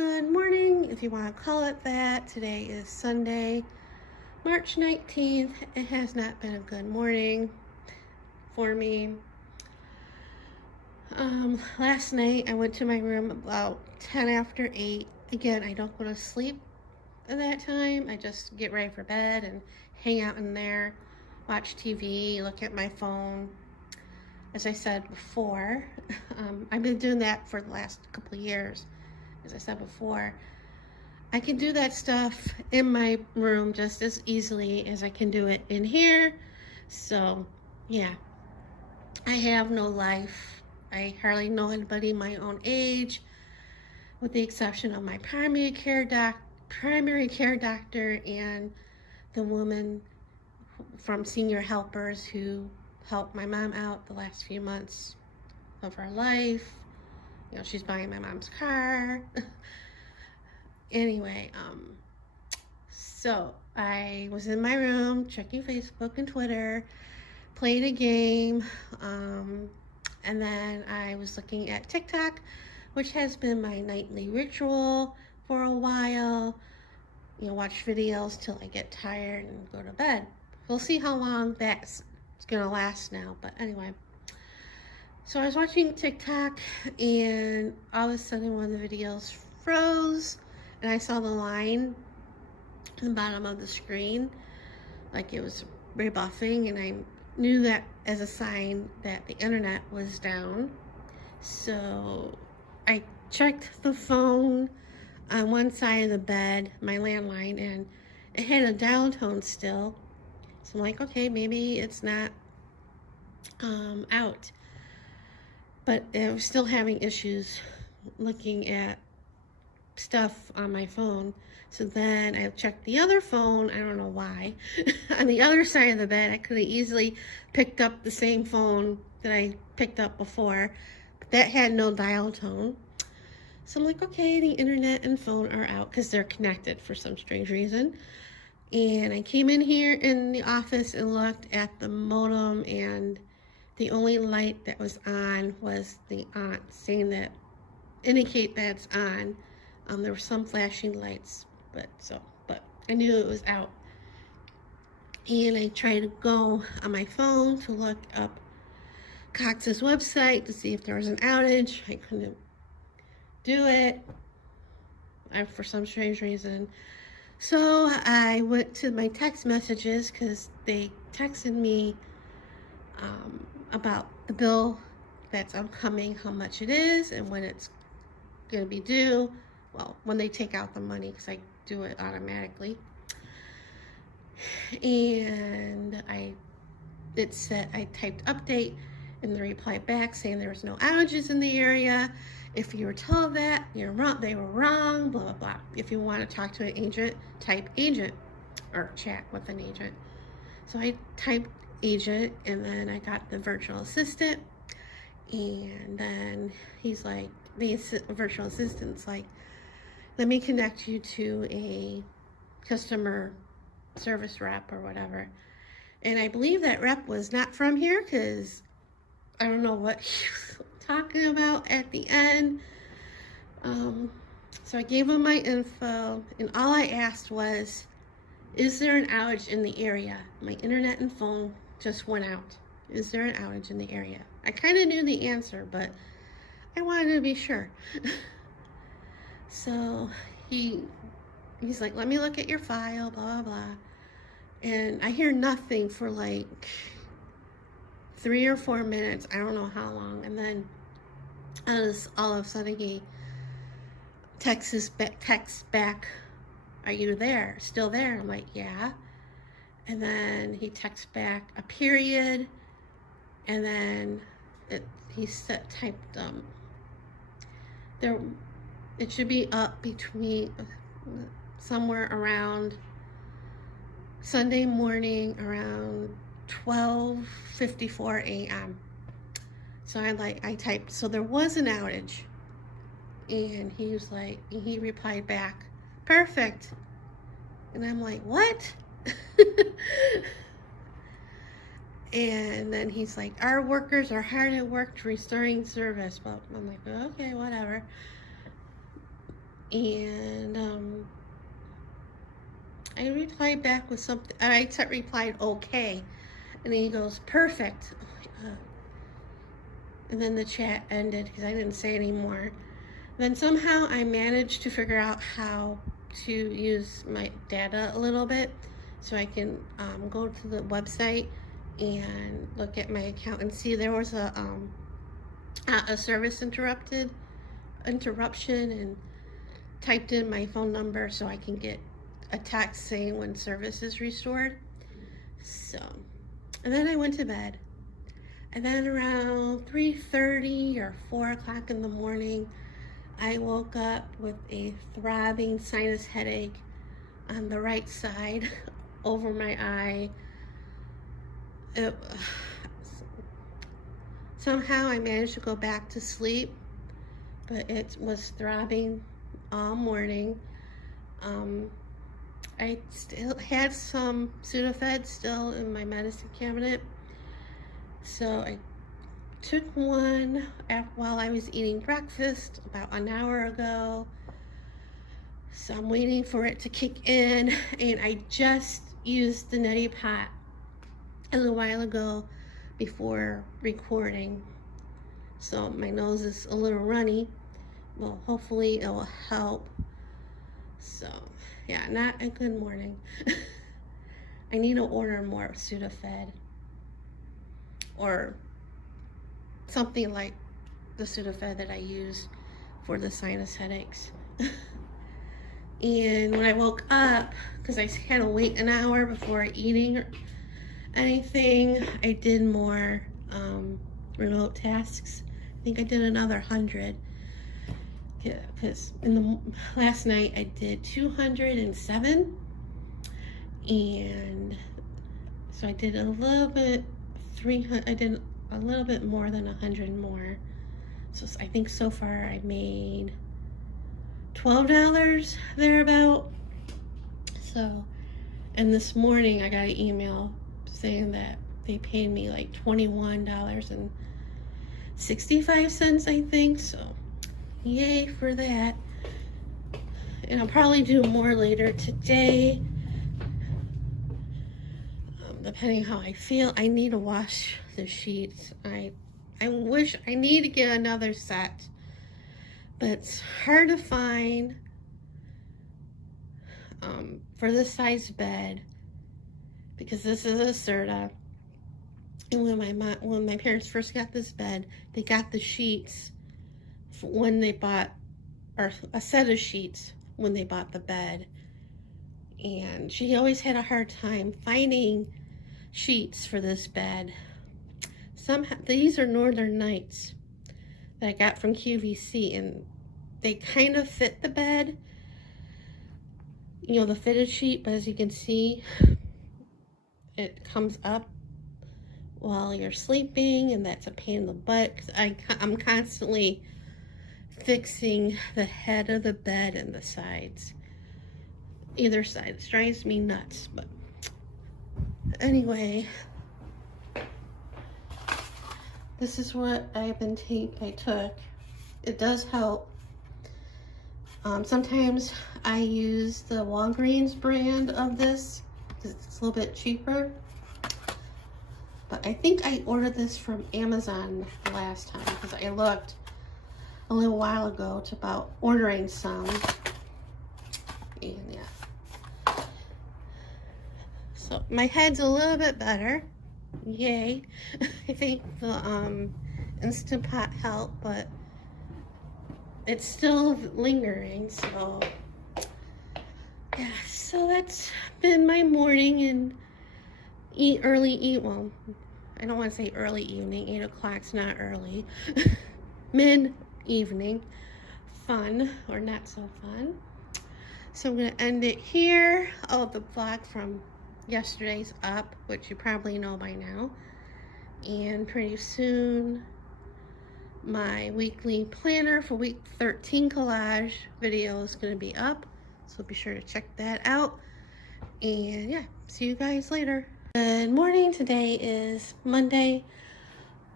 Good morning, if you want to call it that. Today is Sunday, March 19th. It has not been a good morning for me. Last night I went to my room about 10 after 8. Again, I don't go to sleep at that time. I just get ready for bed and hang out in there, watch TV, look at my phone. As I said before, I've been doing that for the last couple of years. As I said before, I can do that stuff in my room just as easily as I can do it in here. So, yeah, I have no life. I hardly know anybody my own age, with the exception of my primary care doctor and the woman from Senior Helpers who helped my mom out the last few months of her life. You know, she's buying my mom's car. Anyway, so I was in my room checking Facebook and Twitter, played a game, and then I was looking at TikTok, which has been my nightly ritual for a while. You know, watch videos till I get tired and go to bed. We'll see how long that's gonna last now, but anyway. So I was watching TikTok and all of a sudden one of the videos froze and I saw the line at the bottom of the screen, like it was rebuffing, and I knew that as a sign that the internet was down. So I checked the phone on one side of the bed, my landline, and it had a dial tone still. So I'm like, okay, maybe it's not out. But I was still having issues looking at stuff on my phone. So then I checked the other phone, I don't know why, on the other side of the bed. I could have easily picked up the same phone that I picked up before, but that had no dial tone. So I'm like, okay, the internet and phone are out because they're connected for some strange reason. And I came in here in the office and looked at the modem, and the only light that was on was the on, saying that indicate that it's on. There were some flashing lights, but I knew it was out. And I tried to go on my phone to look up Cox's website to see if there was an outage. I couldn't do it for some strange reason. So I went to my text messages because they texted me about the bill that's upcoming, how much it is, and when it's going to be due. Well, when they take out the money, because I do it automatically. And I typed update in the reply back saying there was no outages in the area. If you were told that, you're wrong. They were wrong. Blah blah blah. If you want to talk to an agent, type agent or chat with an agent. So I typed agent, and then I got the virtual assistant, and then he's like, the virtual assistant's like, let me connect you to a customer service rep or whatever. And I believe that rep was not from here because I don't know what he was talking about at the end. So I gave him my info, and all I asked was, is there an outage in the area? My internet and phone just went out. Is there an outage in the area? I kind of knew the answer, but I wanted to be sure. So he's like, let me look at your file, blah, blah, blah. And I hear nothing for like 3 or 4 minutes. I don't know how long. And then all of a sudden he texts back, are you there? Still there? I'm like, yeah. And then he texts back a period. And then he typed there. It should be up between somewhere around Sunday morning around 12:54 a.m. So I typed, so there was an outage, and he replied back, perfect. And I'm like, what? And then he's like, our workers are hard at work restoring service. Well, I'm like, okay, whatever. And I replied back with something. I replied okay, and he goes perfect. And then the chat ended because I didn't say anymore. Then somehow I managed to figure out how to use my data a little bit, so I can go to the website and look at my account and see there was a service interruption, and typed in my phone number so I can get a text saying when service is restored. So, and then I went to bed. And then around 3:30 or 4 o'clock in the morning, I woke up with a throbbing sinus headache on the right side over my eye. Somehow I managed to go back to sleep, but it was throbbing all morning. I still had some Sudafed still in my medicine cabinet, so I took one while I was eating breakfast about an hour ago. So I'm waiting for it to kick in, and I just used the neti pot a little while ago before recording. So my nose is a little runny. Well, hopefully it will help. So yeah, not a good morning. I need to order more Sudafed or something like the Sudafed that I use for the sinus headaches. And when I woke up, because I had to wait an hour before eating or anything, I did more remote tasks. I think I did another 100. Yeah, because last night I did 207, and so I did a little bit 300. I did a little bit more than 100 more. So I think so far I made $12 thereabout. So, and this morning I got an email saying that they paid me like $21.65, I think. So yay for that. And I'll probably do more later today, depending how I feel. I need to wash the sheets. I wish I need to get another set, but it's hard to find for this size bed, because this is a Serta. And when my parents first got this bed, they got the sheets when they bought, or a set of sheets when they bought the bed. And she always had a hard time finding sheets for this bed. Somehow, these are Northern Nights that I got from QVC, and they kind of fit the bed, you know, the fitted sheet, but as you can see, it comes up while you're sleeping, and that's a pain in the butt, because I'm constantly fixing the head of the bed and the sides, either side. It drives me nuts. But anyway, this is what I took. It does help. Sometimes I use the Walgreens brand of this because it's a little bit cheaper. But I think I ordered this from Amazon last time, because I looked a little while ago about ordering some. And yeah. So my head's a little bit better. Yay. I think the Instant Pot helped, but it's still lingering. So yeah, so that's been my morning. And well, I don't want to say early evening. 8 o'clock's not early. Mid-evening fun, or not so fun. So I'm going to end it here. Oh, the vlog from yesterday's up, which you probably know by now. And pretty soon, my weekly planner for week 13 collage video is going to be up. So be sure to check that out. And yeah, see you guys later. Good morning. Today is Monday,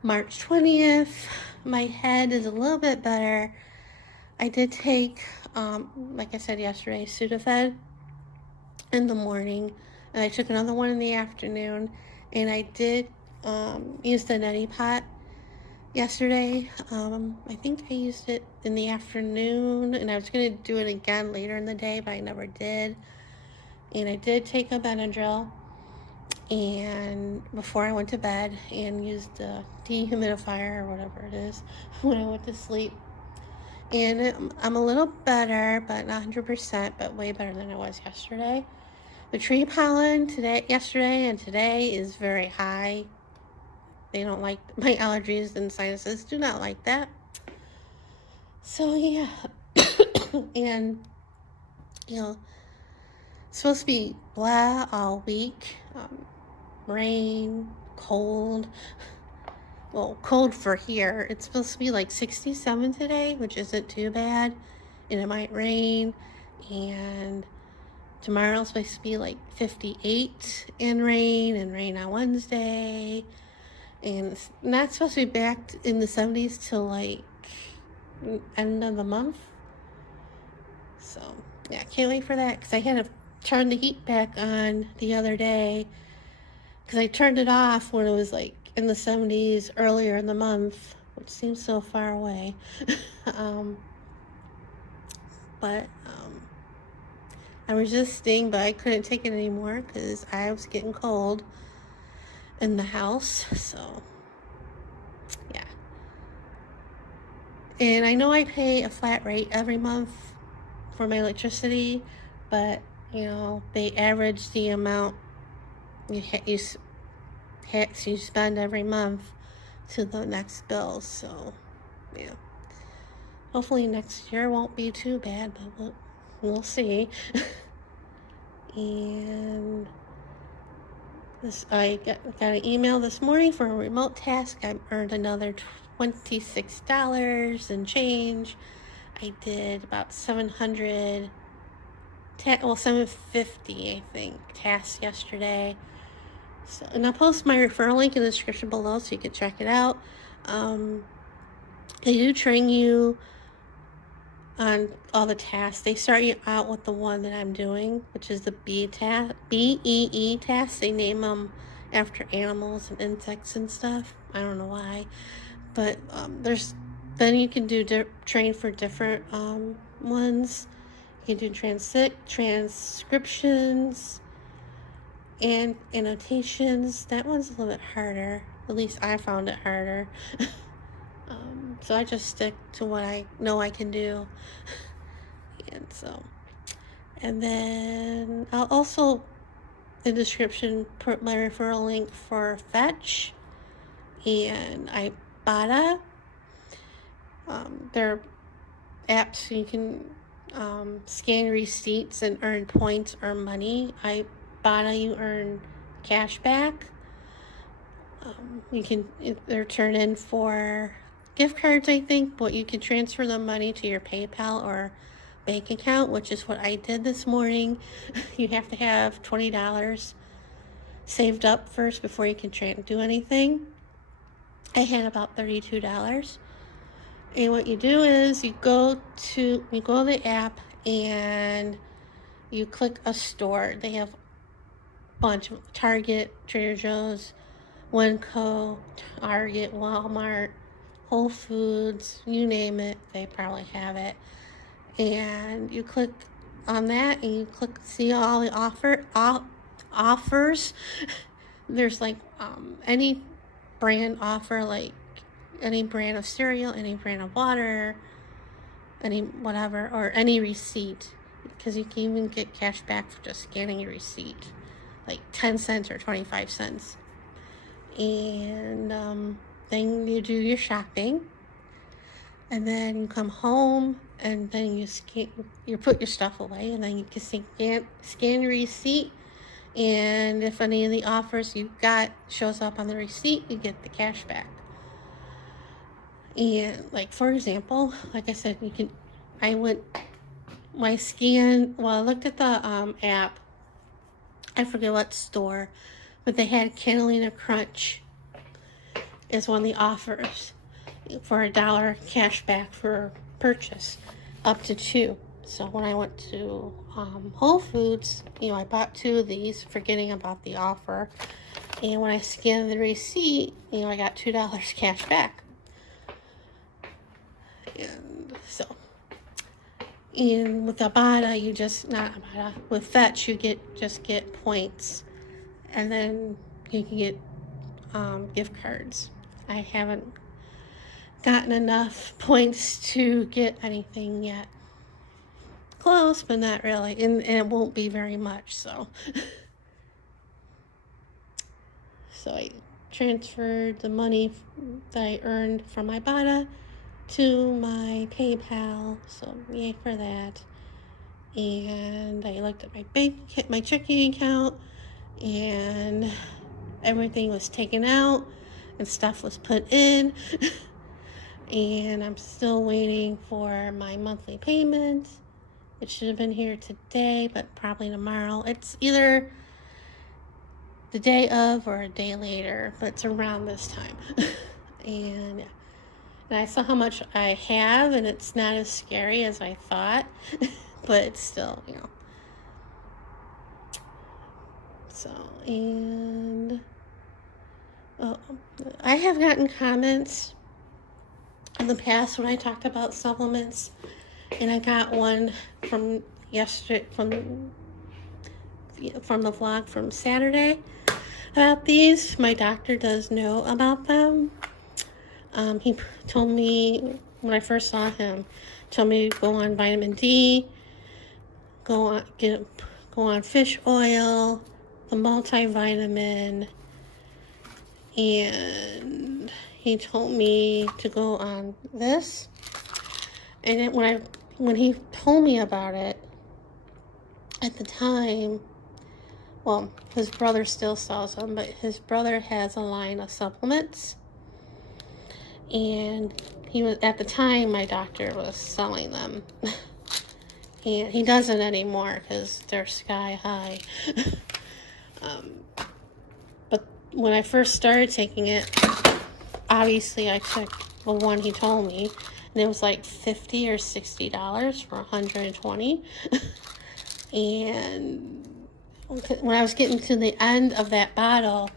March 20th. My head is a little bit better. I did take like I said yesterday, Sudafed in the morning, and I took another one in the afternoon, and I did use the neti pot yesterday. I think I used it in the afternoon, and I was going to do it again later in the day, but I never did. And I did take a Benadryl and before I went to bed, and used the dehumidifier or whatever it is when I went to sleep. And I'm a little better, but not 100%, but way better than I was yesterday. The tree pollen yesterday and today is very high. They don't like, my allergies and sinuses do not like that. So yeah, and it's supposed to be blah all week. Rain, cold. Well, cold for here. It's supposed to be like 67 today, which isn't too bad. And it might rain. And tomorrow's supposed to be like 58 and rain on Wednesday. And it's not supposed to be back in the 70s till like end of the month. So, yeah, I can't wait for that because I had to turn the heat back on the other day because I turned it off when it was like in the 70s earlier in the month, which seems so far away. But I'm resisting, but I couldn't take it anymore because I was getting cold in the house. So yeah, and I know I pay a flat rate every month for my electricity, but they average the amount you spend every month to the next bill. So yeah, hopefully next year won't be too bad, but we'll see. And I got an email this morning for a remote task. I earned another $26 and change. I did about 750, I think, tasks yesterday. So, and I'll post my referral link in the description below so you can check it out. They do train you on all the tasks. They start you out with the one that I'm doing, which is the BEE task. They name them after animals and insects and stuff. I don't know why, but then you can do train for different ones. You can do transcriptions and annotations. That one's a little bit harder. At least I found it harder. So I just stick to what I know I can do. And then I'll also, in the description, put my referral link for Fetch and Ibotta. They're apps you can scan receipts and earn points or money. Ibotta, you earn cash back. They're turned in for gift cards, I think, but you can transfer the money to your PayPal or bank account, which is what I did this morning. You have to have $20 saved up first before you can do anything. I had about $32. And what you do is you go to the app and you click a store. They have a bunch of Target, Trader Joe's, Winco, Target, Walmart, Whole Foods, you name it, they probably have it. And you click on that and you click see all the offers. There's like any brand offer, like any brand of cereal, any brand of water, any whatever, or any receipt, because you can even get cash back for just scanning your receipt, like 10 cents or 25 cents. And then you do your shopping, and then you come home, and then you put your stuff away, and then you can scan your receipt, and if any of the offers you got shows up on the receipt, you get the cash back. And like, for example, like I said, I looked at the app, I forget what store, but they had Catalina Crunch is one of the offers for $1 cash back for purchase, up to 2. So when I went to Whole Foods, I bought 2 of these, forgetting about the offer. And when I scanned the receipt, I got $2 cash back. And so, and with Ibotta, you just, not Ibotta, with Fetch, you just get points. And then you can get gift cards. I haven't gotten enough points to get anything yet. Close, but not really. And it won't be very much, so. So I transferred the money that I earned from Ibotta to my PayPal, so yay for that. And I looked at my checking account, and everything was taken out and stuff was put in. And I'm still waiting for my monthly payment. It should have been here today, but probably tomorrow. It's either the day of or a day later, but it's around this time. And yeah. And I saw how much I have, and it's not as scary as I thought, but it's still, So, and I have gotten comments in the past when I talked about supplements, and I got one from yesterday, from the vlog from Saturday about these. My doctor does know about them. He told me when I first saw him, told me to go on vitamin D, go on fish oil, the multivitamin, and he told me to go on this. And then when he told me about it, at the time, well, his brother still sells them, but his brother has a line of supplements. And at the time, my doctor was selling them. And he doesn't anymore because they're sky high. But when I first started taking it, obviously I took the one he told me, and it was like $50 or $60 for 120. And when I was getting to the end of that bottle,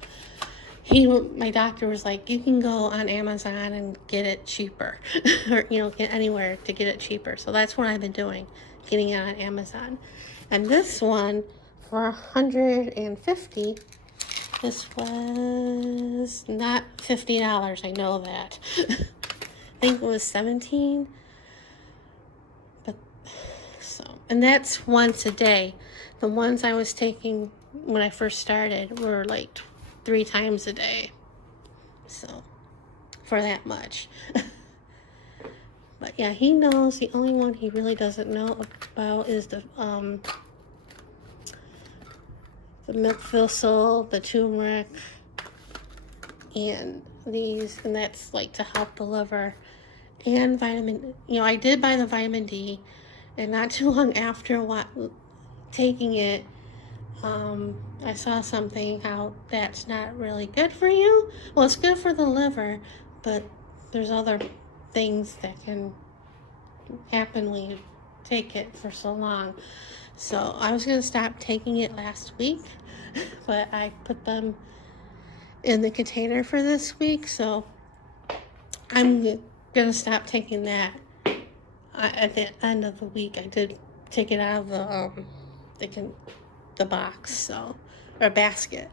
my doctor was like, you can go on Amazon and get it cheaper. Or, get anywhere to get it cheaper. So that's what I've been doing, getting it on Amazon. And this one, for $150, this was not $50, I know that. I think it was $17. But, and that's once a day. The ones I was taking when I first started were like 3 times a day, so for that much. But yeah, he knows. The only one he really doesn't know about is the milk thistle, the turmeric, and these, and that's like to help the liver. And vitamin, I did buy the vitamin D, and not too long after taking it, I saw something how that's not really good for you. Well, it's good for the liver, but there's other things that can happen when you take it for so long. So I was going to stop taking it last week, but I put them in the container for this week, so I'm going to stop taking that at the end of the week. I did take it out of the box, or basket.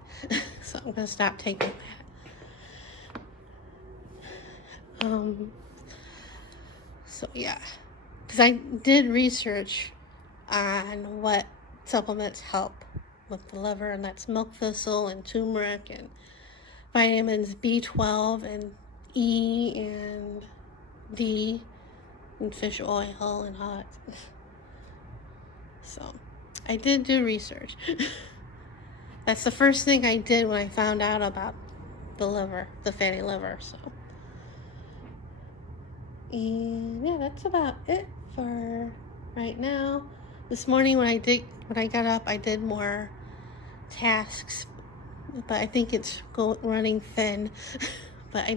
So I'm gonna stop taking that. So yeah, because I did research on what supplements help with the liver, and that's milk thistle and turmeric and vitamins B12 and E and D and fish oil and all that. So I did do research. That's the first thing I did when I found out about the liver, the fatty liver. So, and yeah, that's about it for right now. This morning when I got up, I did more tasks, but I think it's running thin. But I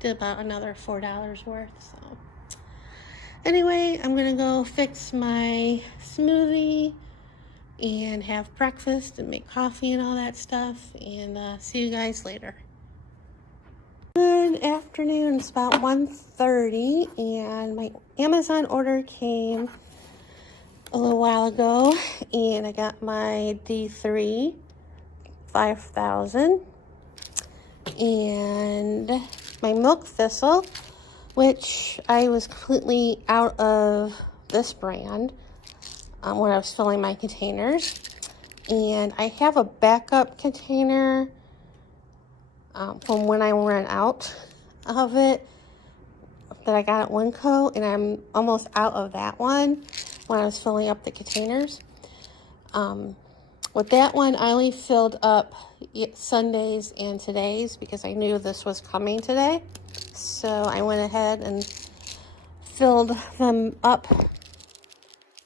did about another $4 worth. So Anyway, I'm gonna go fix my smoothie and have breakfast and make coffee and all that stuff, and see you guys later. Good afternoon. It's about 1:30, and my Amazon order came a little while ago, and I got my D3 5000 and my milk thistle, which I was completely out of this brand when I was filling my containers. And I have a backup container from when I ran out of it that I got at Winco, and I'm almost out of that one when I was filling up the containers. With that one, I only filled up Sundays and today's because I knew this was coming today. So I went ahead and filled them up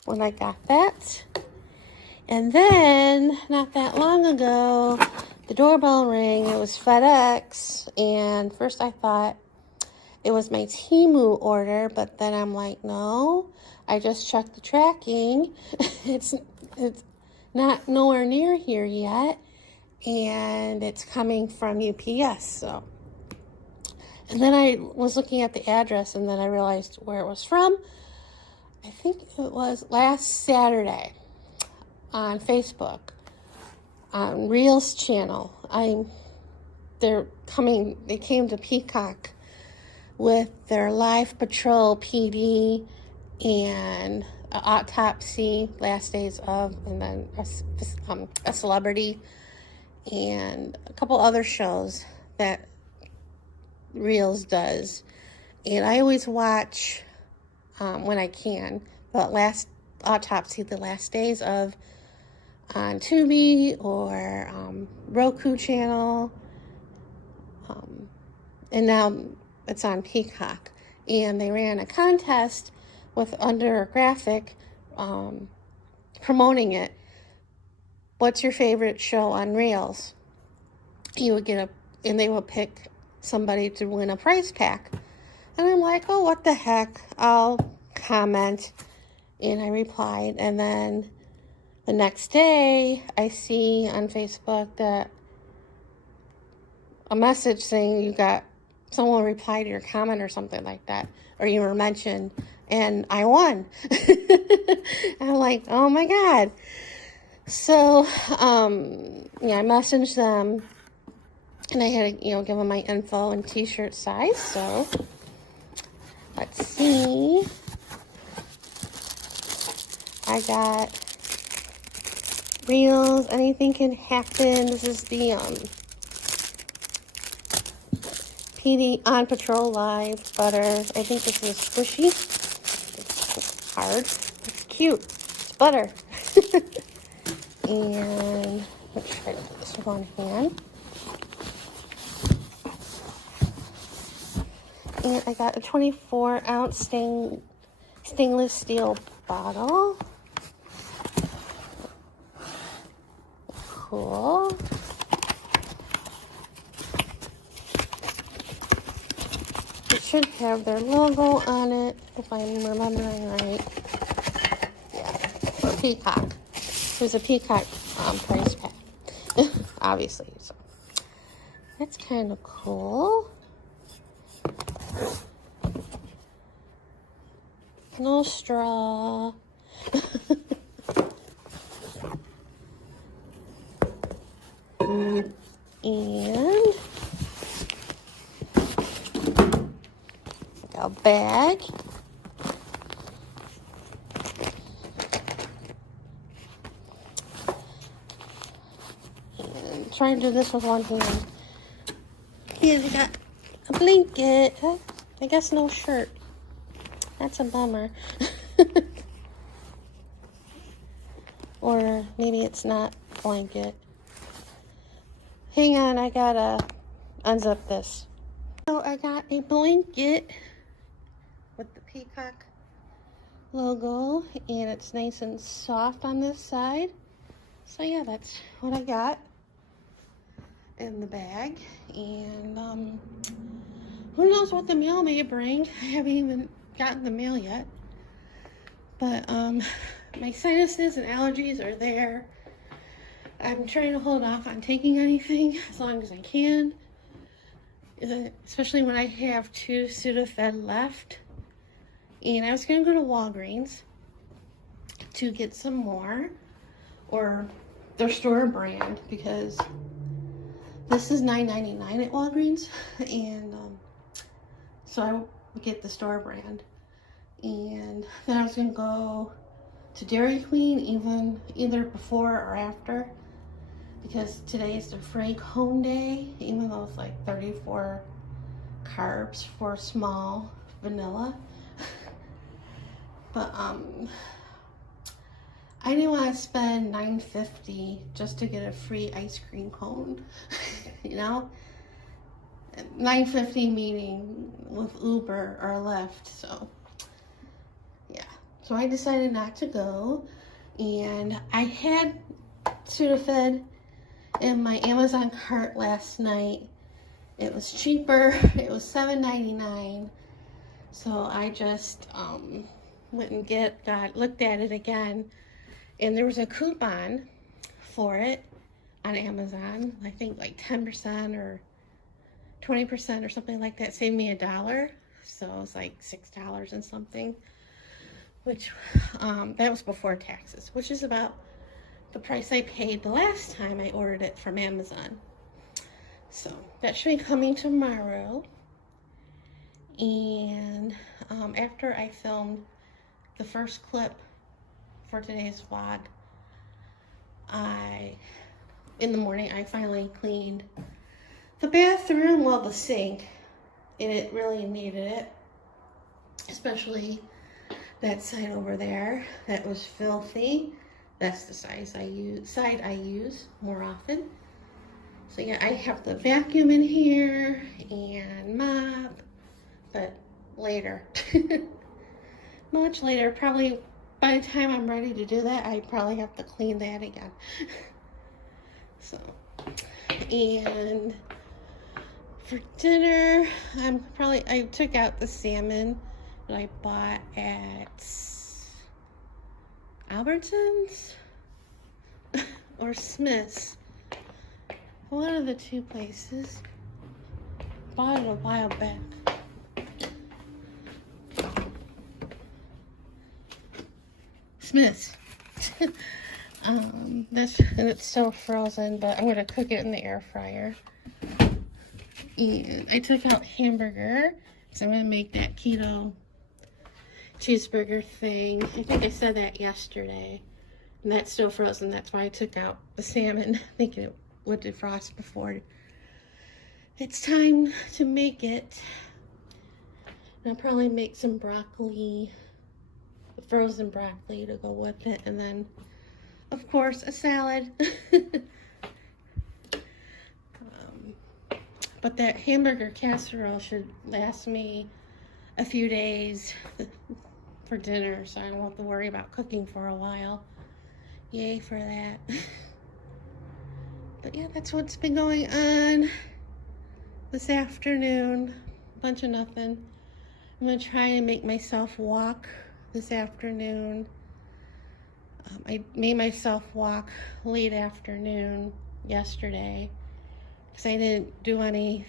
when I got that. And then, not that long ago, the doorbell rang. It was FedEx, and first I thought it was my Temu order, but then I'm like, no, I just checked the tracking. It's not nowhere near here yet, and it's coming from UPS. So, and then I was looking at the address, and then I realized where it was from. I think it was last Saturday on Facebook, on Reels channel. They came to Peacock with their live patrol PD and autopsy, last days of, and then a celebrity, and a couple other shows that Reels does. And I always watch when I can, but last autopsy, the last days of, on Tubi or Roku channel, and now it's on Peacock. And they ran a contest with under a graphic promoting it. What's your favorite show on Reels? You would and they would pick somebody to win a prize pack. And I'm like, oh, what the heck? I'll comment. And I replied. And then the next day, I see on Facebook that a message saying someone replied to your comment or something like that, or you were mentioned, and I won. I'm like, oh my God. So, I messaged them, and I had to, give them my info and t-shirt size. So, let's see. I got Reels, anything can happen. This is the PD On Patrol Live butter. I think this is squishy. It's hard. It's cute. It's butter. And let's try to put this with one hand. And I got a 24-ounce stainless steel bottle. Cool. It should have their logo on it, if I'm remembering right. Yeah, for Peacock. There's a Peacock price pack, obviously. So that's kind of cool. No straw. And a bag. And try to do this with one hand. And I got a blanket. I guess no shirt. That's a bummer. Or maybe it's not blanket. Hang on, I gotta unzip this. So I got a blanket with the Peacock logo, and it's nice and soft on this side. So yeah, that's what I got in the bag. And who knows what the mail may bring. I haven't even gotten the mail yet. But my sinuses and allergies are there. I'm trying to hold off on taking anything as long as I can, especially when I have 2 Sudafed left. And I was going to go to Walgreens to get some more, or their store brand, because this is $9.99 at Walgreens, and so I would get the store brand. And then I was going to go to Dairy Queen either before or after, because today is the free cone day, even though it's like 34 carbs for small vanilla. But I didn't want to spend $9.50 just to get a free ice cream cone. You know, $9.50 meaning with Uber or Lyft. So yeah, so I decided not to go, and I had Sudafed in my Amazon cart last night. It was cheaper. It was $7.99. So I just went and looked at it again, and there was a coupon for it on Amazon. I think like 10% or 20% or something like that. Saved me $1. So it was like $6 and something, which that was before taxes, which is about the price I paid the last time I ordered it from Amazon. So that should be coming tomorrow. And after I filmed the first clip for today's vlog, in the morning I finally cleaned the bathroom, well, the sink, and it really needed it, especially that side over there that was filthy. That's the side I use more often. So yeah, I have the vacuum in here and mop, but later. Much later, probably by the time I'm ready to do that, I probably have to clean that again. So, and for dinner, I took out the salmon that I bought at Albertsons or Smith's. One of the two places. Bought it a while back. Smith's. And it's still frozen, but I'm gonna cook it in the air fryer. And I took out hamburger, so I'm gonna make that keto cheeseburger thing. I think I said that yesterday, and that's still frozen. That's why I took out the salmon, thinking it would defrost before it's time to make it. And I'll probably make some broccoli, frozen broccoli to go with it, and then of course a salad. But that hamburger casserole should last me a few days for dinner, so I don't have to worry about cooking for a while. Yay for that. But yeah, that's what's been going on this afternoon. Bunch of nothing. I'm gonna try and make myself walk this afternoon. I made myself walk late afternoon yesterday because I didn't do any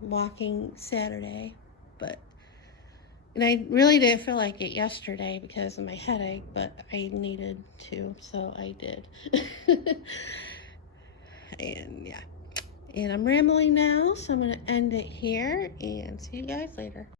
walking Saturday, and I really didn't feel like it yesterday because of my headache, but I needed to, so I did. And yeah, and I'm rambling now, so I'm gonna end it here and see you guys later.